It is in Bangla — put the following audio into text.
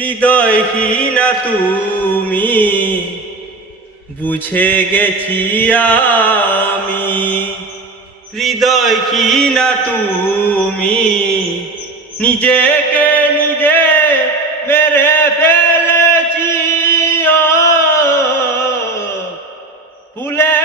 হৃদয়হীনা তুমি বুঝে গেছি আমি। হৃদয়হীনা তুমি নিজেকে নিজে মেরে ফেলেছি। ভুলে